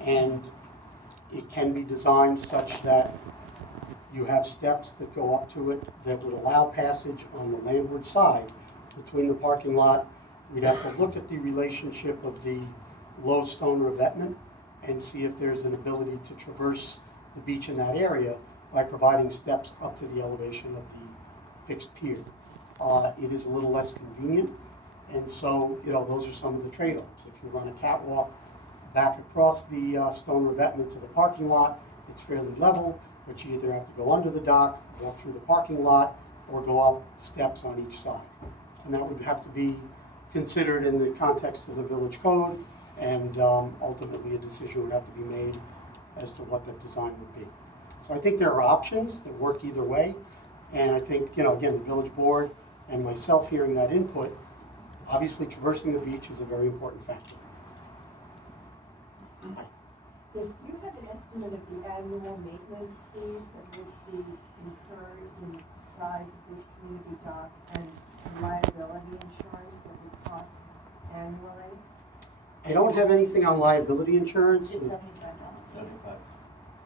and it can be designed such that you have steps that go up to it that would allow passage on the landward side between the parking lot. We'd have to look at the relationship of the low stone revetment and see if there's an ability to traverse the beach in that area by providing steps up to the elevation of the fixed pier. It is a little less convenient, and so, those are some of the trade-offs. If you run a catwalk back across the stone revetment to the parking lot, it's fairly level, but you either have to go under the dock, walk through the parking lot, or go up steps on each side. And that would have to be considered in the context of the village code, and ultimately a decision would have to be made as to what that design would be. So I think there are options that work either way, and I think, again, the village board and myself hearing that input, obviously traversing the beach is a very important factor. Do you have an estimate of the annual maintenance fees that would be incurred in the size of this community dock and liability insurance that would cost annually? I don't have anything on liability insurance. It's $75.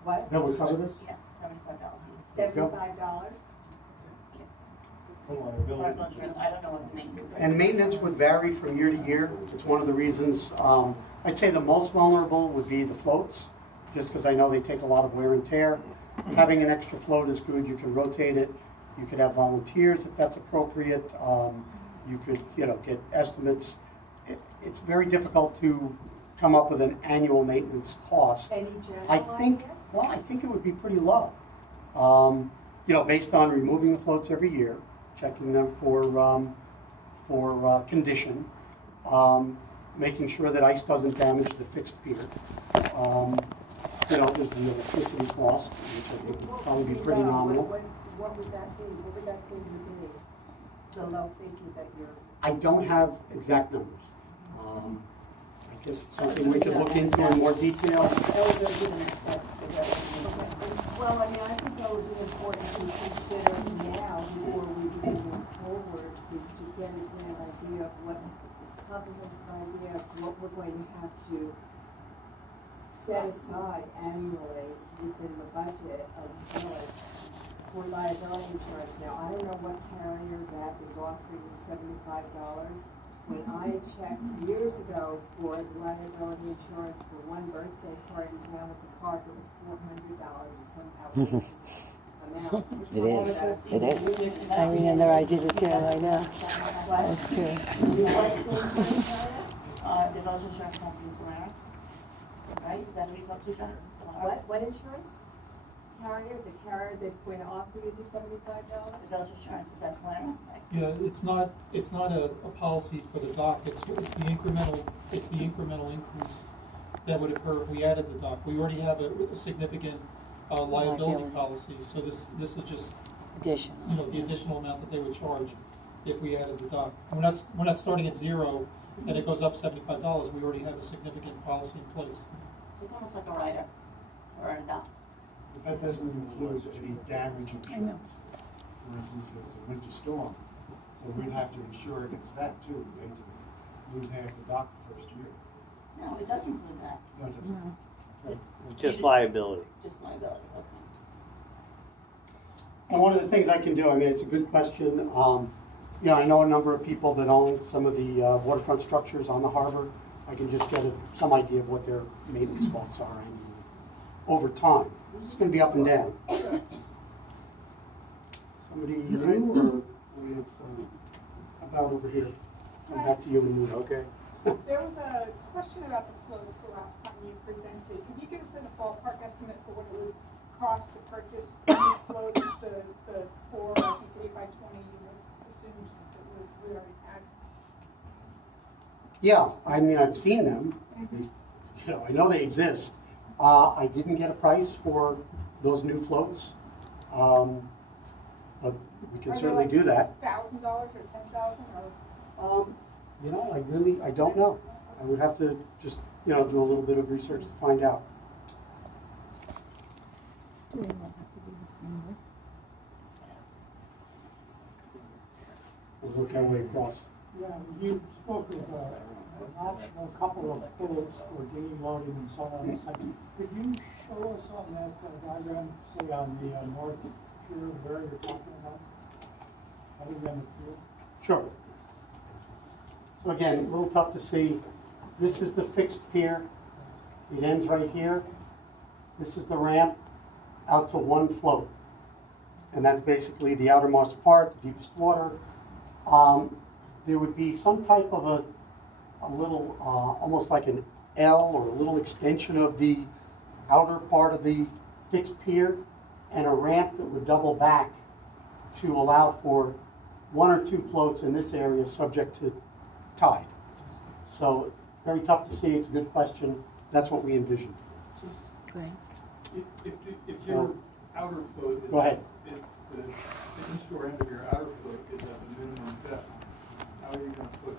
What? That would cover this? Yes, $75. $75? For liability insurance, I don't know what the maintenance is. And maintenance would vary from year to year. It's one of the reasons, I'd say the most vulnerable would be the floats, just because I know they take a lot of wear and tear. Having an extra float is good. You can rotate it. You could have volunteers if that's appropriate. You could, get estimates. It's very difficult to come up with an annual maintenance cost. Any general I think it would be pretty low. Based on removing the floats every year, checking them for condition, making sure that ice doesn't damage the fixed pier. There's the electricity cost, which I think would probably be pretty nominal. What would that be? What would that figure be? The low figure that you're... I don't have exact numbers. I guess it's something we could look into in more detail. Well, I think that would be important to consider now before we move forward to get an idea of what's the comprehensive idea of what we're going to have to set aside annually within the budget of the village for liability insurance. Now, I don't know what carrier that is offering you $75. When I checked years ago for liability insurance for one birthday party down at the park, it was $400 or some outrageous amount. It is. I remember I did it too, I know. That's true. The village insurance company, Solera, right? Is that what you're talking about? What insurance? Carrier, the carrier that's going to offer you the $75? The village insurance, is that Solera? Yeah, it's not a policy for the dock. It's the incremental increase that would occur if we added the dock. We already have a significant liability policy, so this is just Additional. The additional amount that they would charge if we added the dock. We're not starting at zero and it goes up $75. We already have a significant policy in place. So it's almost like a rider or a dock. But that doesn't include any damage insurance. For instance, there's a winter storm, so we'd have to insure against that too. We'd have to lose half the dock the first year. No, it does include that. No, it doesn't. No. Just liability. Just liability, okay. And one of the things I can do, it's a good question. I know a number of people that own some of the waterfront structures on the harbor. I can just get some idea of what their maintenance costs are annually over time. It's going to be up and down. Somebody new, or we have about over here? Come back to you in a minute. Okay. There was a question about the floats the last time you presented. Can you give us a ballpark estimate for what it would cost to purchase new floats? The 4, I think 8 by 20 unit assumes that we already had. Yeah, I've seen them. I know they exist. I didn't get a price for those new floats, but we can certainly do that. $1,000 or $10,000 or? I don't know. I would have to just, do a little bit of research to find out. We'll work our way across. Yeah, you spoke of an optional couple of floats for dinghy loading and so on. It's like, could you show us on that diagram, say on the north pier, where you're talking about? Other than the pier? Sure. So again, a little tough to see. This is the fixed pier. It ends right here. This is the ramp out to one float. And that's basically the outermost part, the deepest water. There would be some type of a little, almost like an L or a little extension of the outer part of the fixed pier, and a ramp that would double back to allow for one or two floats in this area subject to tide. So very tough to see. It's a good question. That's what we envision. Great. If your outer float is. Go ahead. If the inshore end of your outer float is at the minimum depth, how are you gonna put?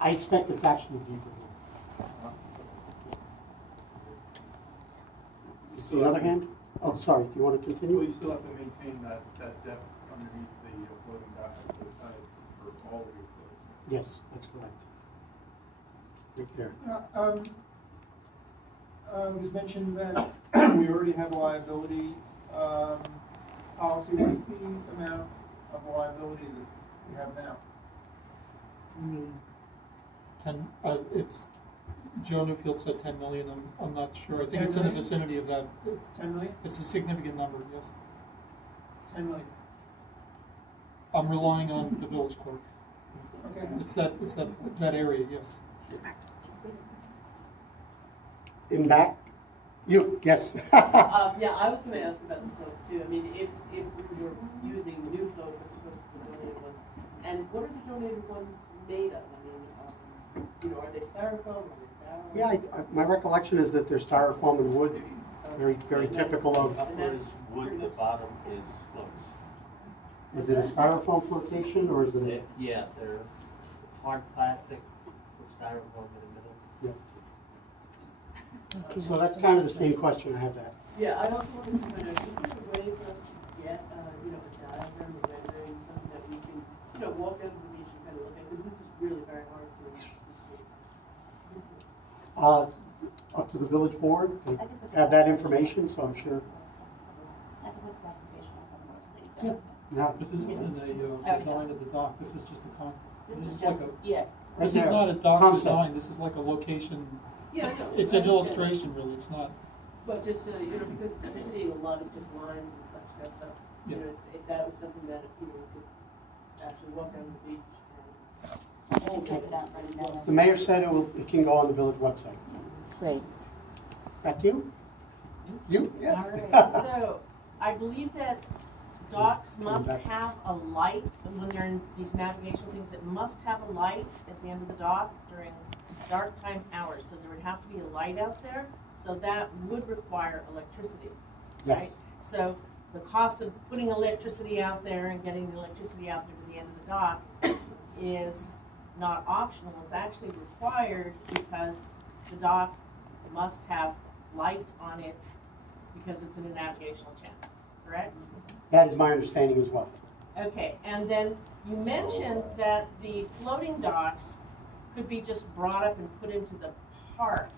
I expect it's actually deeper here. You see another hand? Oh, sorry. Do you want to Well, continue? you still have to maintain that depth underneath the floating dock at the side for all of your floats. Yes, that's correct. Right there. It was mentioned that we already have a liability policy. What's the amount of liability that we have now? It's, Joe Newfield said 10 million, I'm not sure, I think 10 it's in the million? vicinity of that. 10 million? It's a significant number, yes. 10 million. I'm relying on the village clerk. Okay. It's that area, yes. In back? You, yes. Yeah, I was gonna ask about the floats too. I mean, if we were using new floats as opposed to the donated ones, and what are the donated ones made of? I mean, are they styrofoam, are they barrel? Yeah, my recollection is that there's styrofoam and wood, very typical of. And that's Wood, pretty the much- bottom is floats. Is it a styrofoam flotation or is it a? Yeah, they're hard plastic with styrofoam in the middle. Yeah. So that's kind of the same question I have that. Yeah, I also wanted to find out, if there's a way for us to get, a diagram or rendering, something that we can, walk down to the beach and kind of look at, because this is really very hard to see. Up to the village board, they have that information, so I'm sure. I can put the presentation up on the website, you said. Yeah. But this isn't a design of the dock, this is just a con. This is like just, a. yeah. This Right is there. not a dock Concept. design, this is like a location, Yeah, I know. it's I an understand. illustration really, it's not. But just, because we're seeing a lot of just lines and such stuff, so, Yeah. if that was something that, we could actually walk down the beach and. The mayor said it can go on the village website. Great. Back to you? You? Yes. All right, so I believe that docks must back. have a light, and when they're in these navigational things, it must have a light at the end of the dock during dark time hours, so there would have to be a light out there, so that would require electricity, right? Yes. So the cost of putting electricity out there and getting the electricity out there to the end of the dock is not optional, it's actually required because the dock must have light on it because it's in a navigational channel, correct? That is my understanding as well. Okay, and then you mentioned that the floating docks could be just brought up and put into the park.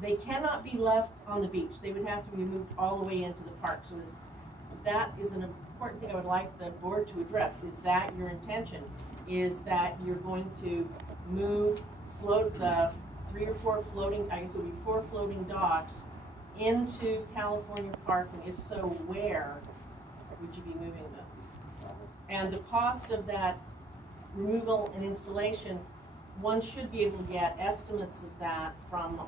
They cannot be left on the beach, they would have to be moved all the way into the park. So that is an important thing I would like the board to address. Is that your intention? Is that you're going to move the 3 or 4 floating, I guess it would be 4 floating docks into California Park, and if so, where would you be moving them? And the cost of that removal and installation, one should be able to get estimates of that from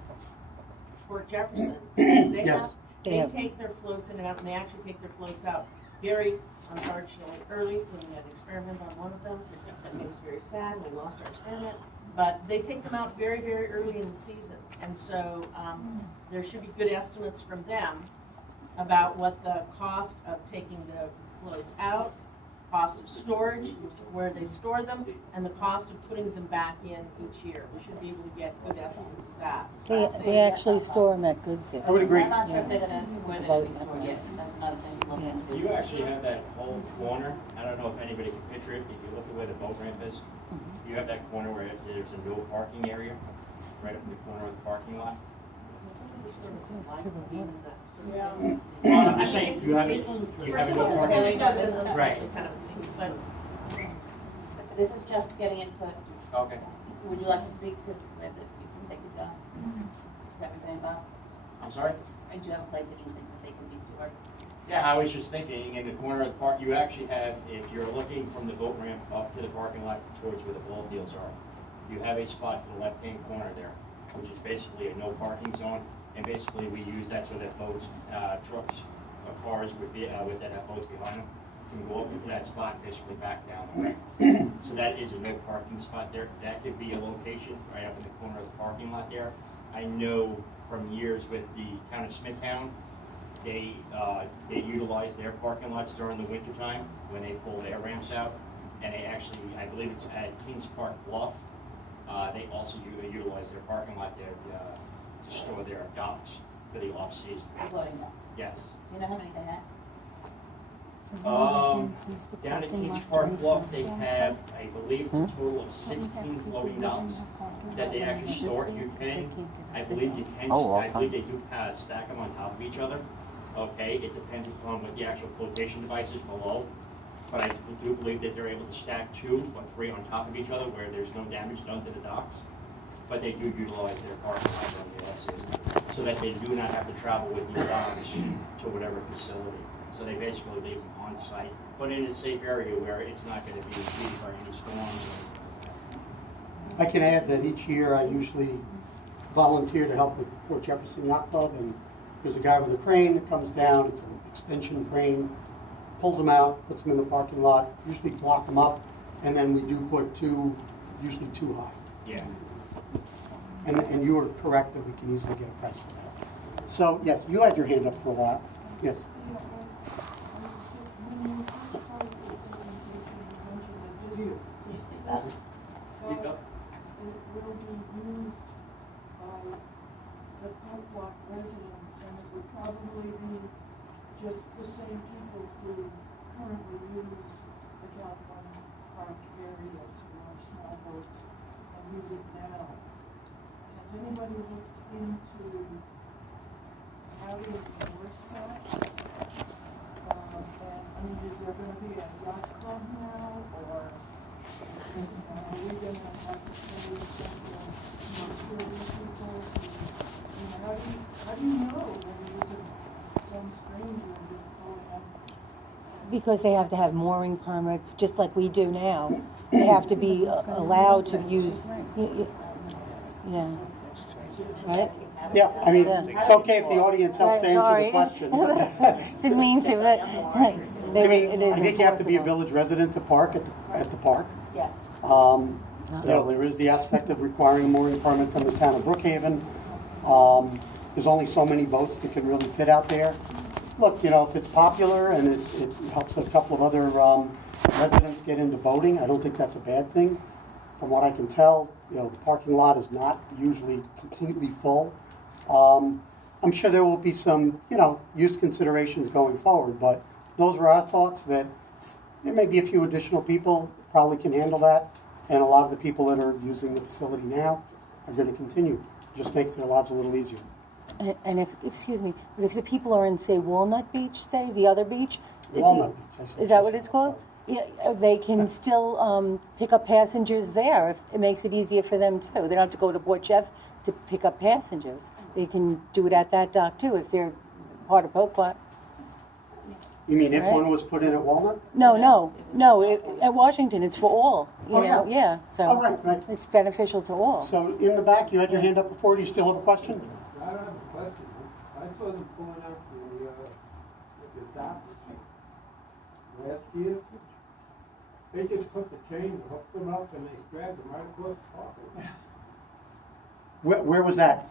Fort Jefferson. Because Yes. they take their floats in and out, and they actually take their floats out very, unfortunately, early. We had an experiment on one of them, that made us very sad, we lost our experiment. But they take them out very, very early in the season, and so there should be good estimates from them about what the cost of taking the floats out, cost of storage, where they store them, and the cost of putting them back in each year. We should be able to get good estimates of that. They actually store them at Good Six. I would agree. I'm not sure if they're gonna, where they're gonna be stored yet, that's another thing to look Yeah. You actually have that whole corner, I don't know if anybody can picture it, if you look at where the boat ramp is, you have that corner where there's a no parking area, right up in the corner of the parking lot. I'm just saying, you have it, you have a no parking. Right. Kind of thing, but This is just getting input. Okay. Would you like to speak to where you think they could go? Is that what you're saying, Bob? I'm sorry? Or do you have a place that you think that they can be stored? Yeah, I was just thinking, in the corner of the park, you actually have, if you're looking from the boat ramp up to the parking lot towards where the ball fields are, you have a spot to the left-hand corner there, which is basically a no parking zone, and basically we use that so that boats, trucks, or cars that have boats behind them can go up into that spot and basically back down the ramp. So that is a no parking spot there. That could be a location right up in the corner of the parking lot there. I know from years with the town of Smithtown, they utilize their parking lots during the winter time when they pull their ramps out. And they actually, I believe it's at Kings Park Bluff, they also utilize their parking lot there to store their docks for the off-season. Floating docks. Yes. Do you know how many they have? Down at Kings Park Bluff, they have, I believe it's a total of 16 floating docks that they actually store. You can, I believe you can, I believe they do stack them on top of each other. Okay, it depends upon what the actual flotation device is below. But I do believe that they're able to stack 2 or 3 on top of each other where there's no damage done to the docks. But they do utilize their parking lot during the off-season, so that they do not have to travel with these docks to whatever facility. So they basically leave them on site, but in a safe area where it's not going to be impeded by any storms. I can add that each year I usually volunteer to help with Port Jefferson Yacht Club, and there's a guy with a crane that comes down, it's an extension crane, pulls them out, puts them in the parking lot, usually block them up, and then we do put usually two high. Yeah. And you are correct that we can easily get a price for that. So, yes, you had your hand up for a while. Yes. Speak up. It will be used by the Poquott residents, and it would probably be just the same people who currently use the California Park area to launch small boats and use it now. Has anybody looked into how to enforce that? And, I mean, is there gonna be a yacht club now, or are we gonna have to pay something to these people? How do you know when there's some stranger just pulling up? Because they have to have mooring permits, just like we do now. They have to be allowed to use, yeah. Right? Yeah, I mean, it's okay if the audience helps to answer the question. Didn't mean to, but I mean, I think you have to be a village resident to park at the park. Yes. There is the aspect of requiring a mooring permit from the town of Brookhaven. There's only so many boats that can really fit out there. Look, if it's popular and it helps a couple of other residents get into boating, I don't think that's a bad thing. From what I can tell, the parking lot is not usually completely full. I'm sure there will be some, use considerations going forward, but those were our thoughts, that there may be a few additional people probably can handle that, and a lot of the people that are using the facility now are going to continue. It just makes their lives a little easier. And if, excuse me, but if the people are in, say, Walnut Beach, say, the other beach? Walnut Beach. Is that what it's called? Yeah, they can still pick up passengers there if it makes it easier for them too. They don't have to go to Port Jeff to pick up passengers. They can do it at that dock too if they're part of Poquott. You mean if Right. one was put in at Walnut? No, at Washington, it's for all, Oh, yeah. yeah, so Oh, right. it's beneficial to all. So in the back, you had your hand up before. Do you still have a question? I don't have a question. I saw them pulling up the docks last year. They just took the chains, hooked them up, and they dragged them right across the park. Where was that?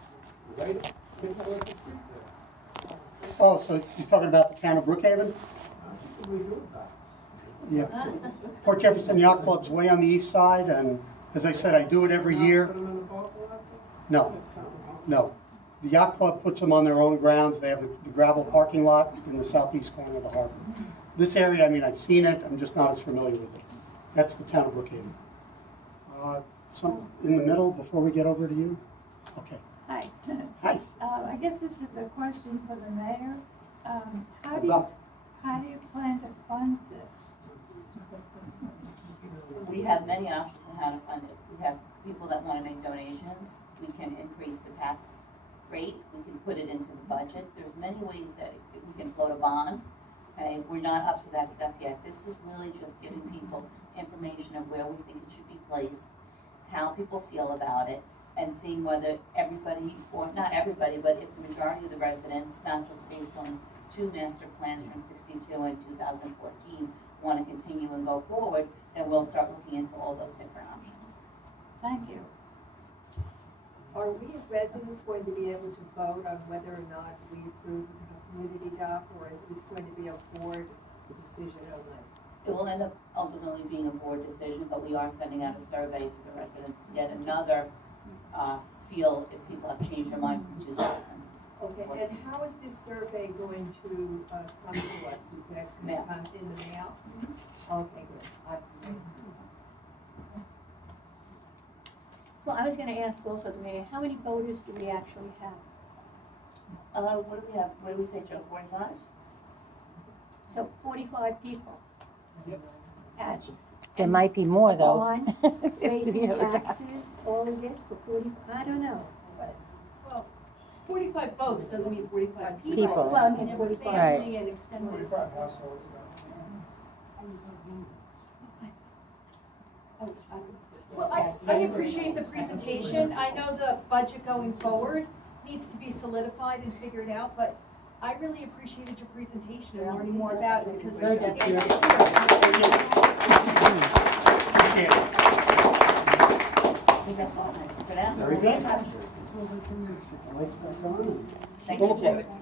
Right up the street there. Oh, so you're talking about the town of Brookhaven? What do we do about it? Yeah. Port Jefferson Yacht Club's way on the east side, and as I said, I do it every year. Put them in the parking lot? No, The yacht club puts them on their own grounds. They have the gravel parking lot in the southeast corner of the harbor. This area, I mean, I've seen it, I'm just not as familiar with it. That's the town of Brookhaven. Some in the middle before we get over to you? Okay. Hi. Hi. I guess this is a question for the mayor. How Hold do up. you plan to fund this? We have many options on how to fund it. We have people that want to make donations. We can increase the tax rate. We can put it into the budget. There's many ways that we can float a bond. Okay, we're not up to that step yet. This is really just giving people information of where we think it should be placed, how people feel about it, and seeing whether everybody, or not everybody, but if the majority of the residents, not just based on 2 master plans from 62 and 2014, want to continue and go forward, then we'll start looking into all those different options. Thank you. Are we as residents going to be able to vote on whether or not we approve of the community dock, or is this going to be a board decision only? It will end up ultimately being a board decision, but we are sending out a survey to the residents to get another feel if people have changed their minds since 2000. Okay, and how is this survey going to come to us? Is that going Mail. to come in the mail? Okay, good. Well, I was gonna ask also the mayor, how many voters do we actually have? What do we have? What do we say, Joe, 45? So 45 people. At There might be more, though. bonds, raising You know, taxes, all of this for 40, I don't know. Well, 45 votes doesn't mean 45 people. People. Well, I mean, 45. Right. Family and extended. 45 households now. Well, I appreciate the presentation. I know the budget going forward needs to be solidified and figured out, but I really appreciated your presentation and learning more about it because. Thank you. Thank you. Appreciate it. I think that's all nice for now. Very good. Thank Lights back on. you, Joe.